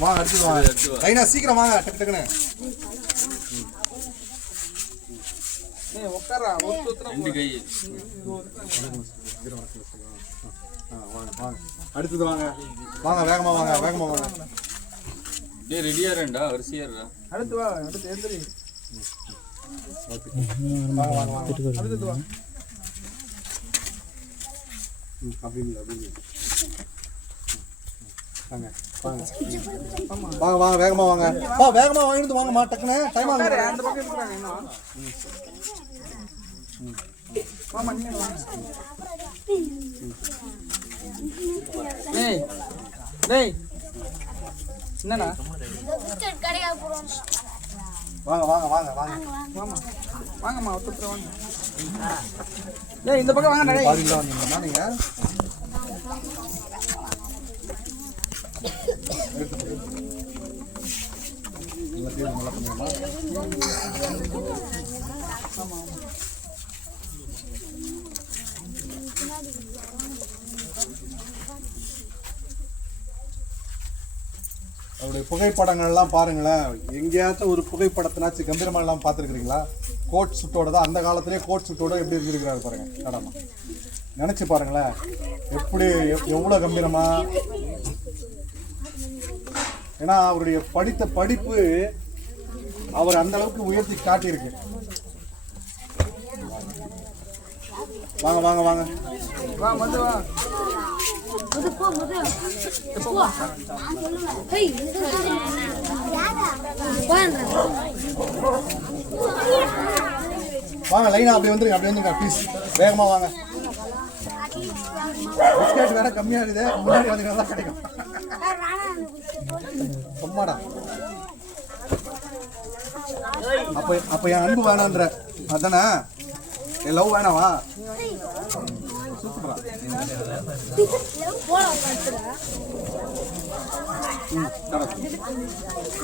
வாங்க அடுத்து வாங்க லைனா சீக்கிரம் வாங்க டக்கு டக்குன்னு ஏய் உட்காரா ரெண்டு கை வாங்க வாங்க அடுத்து வாங்க வாங்க வேகமா வாங்க வேகமா வாங்க டேய் ரெடியா ரெண்டா வரிசையா இருடா அடுத்து வா அடுத்து எந்திரி வாங்க வாங்க வாங்க அடுத்து வா அப்படி வாங்க வாங்க வாங்க வாங்க வேகமா வாங்க வேகமா வாங்கிட்டு வாங்கம்மா டக்குன்னு டைம் ஆகுது அந்த பக்கம் இருக்கறாங்க இன்னும் மாமா நீங்க வாங்க டேய் டேய் என்னடா பிஸ்கட் கடையா போறோம் வாங்க வாங்க வாங்க வாங்க மாமா வாங்கம்மா ஒருத்தர் வாங்க டேய் இந்த பக்கம் வாங்க டேய் பாதில வந்தீங்களா நீங்க நீங்க தீர்வு நல்லா பண்ணுவீங்களா ஆமா அவருடைய புகைப்படங்கள்லாம் பாருங்களேன் எங்கேயாச்சும் ஒரு புகைப்படத்தினாச்சும் கம்பீரமாலாம் பார்த்துருக்குறீங்களா கோட் சுட்டோட தான் அந்த காலத்திலே கோட் சுட்டோட எப்படி இருந்திருக்கிறாரு பாருங்க கடமா நினச்சி பாருங்களேன் எப்படி எவ்வளோ கம்பீரமா ஏன்னா அவருடைய படித்த படிப்பு அவர் அந்த அளவுக்கு உயர்த்தி காட்டியிருக்கு வாங்க வாங்க வாங்க வா வந்து வா வாங்க லைனா அப்படி வந்துருங்க ப்ளீஸ் வேகமா வாங்க பிஸ்கட் வேற கம்மியா இருக்குது முன்னாடி வந்து தான் கிடைக்கும் சும்மாடா அப்ப என் அன்பு வேணான்ற அதானே என் லவ் வேணாவா சூப்பரா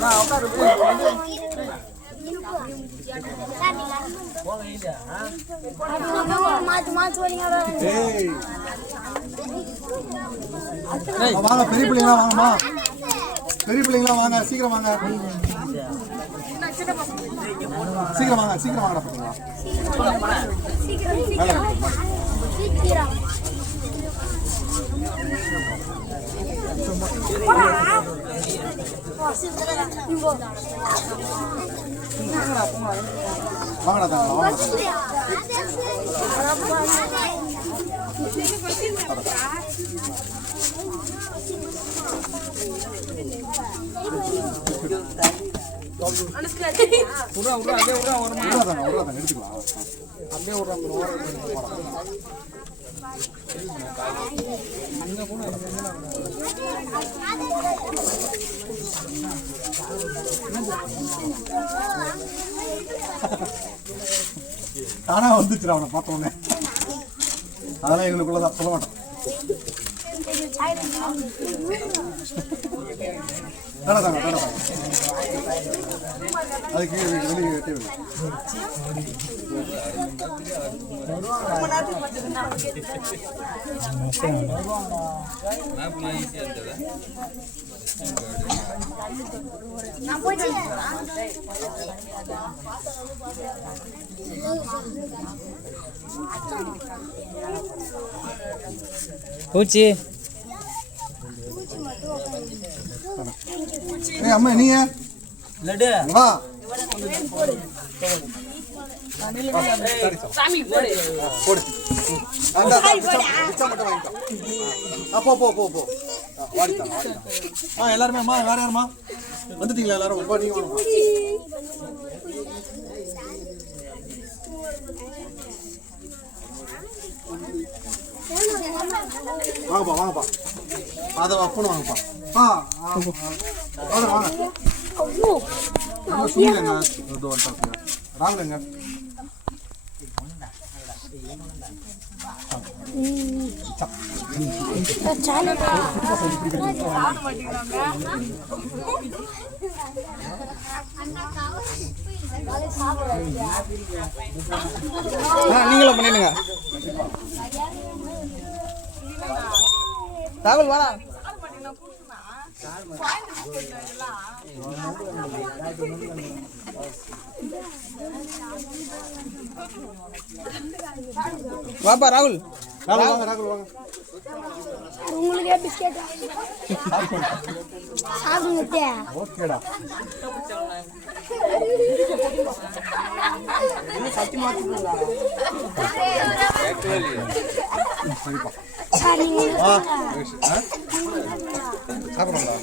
நான் உட்காரு வாங்க பெரிய பிள்ளைங்களா வாங்கம்மா பெரிய பிள்ளைங்களா வாங்க சீக்கிரம் வாங்க சீக்கிரம் வாங்க சீக்கிரம் வாங்கடா வாங்கடா தாங்க வாங்க எடுத்துக்கலாம் அப்படியே விடுறாங்க அங்க போனா தானா வந்துச்சு அவனை பார்த்தோன்னே அதெல்லாம் எங்களுக்குள்ளதான் சொல்ல மாட்டோம் தானே அதுக்கு வெளியே வெட்டி பூச்சி அம்மா நீங்க லட்டு வா சாமி போடு போடு அந்த பிச்சா மட்டும் வாங்கிட்டோம் போ வாடிட்டாங்க எல்லாருமே அம்மா வேற யாருமா வந்துட்டீங்களா எல்லாரும் ரொம்ப நீங்க வாங்கப்பா அதை அப்பனு வாங்கப்பா வாங்க சுனிலங்க ராகுலங்க நீங்களும் பண்ணிடுங்க. ராகுல் வாடா. வாப்பா ராகுல். ராகுல் வாங்க, ராகுல் வாங்க. உங்களுக்கே பிஸ்கெட் சாப்பிடுங்க. ஓகேடா. சரிப்பா. சரி சாப்பிடுங்களா?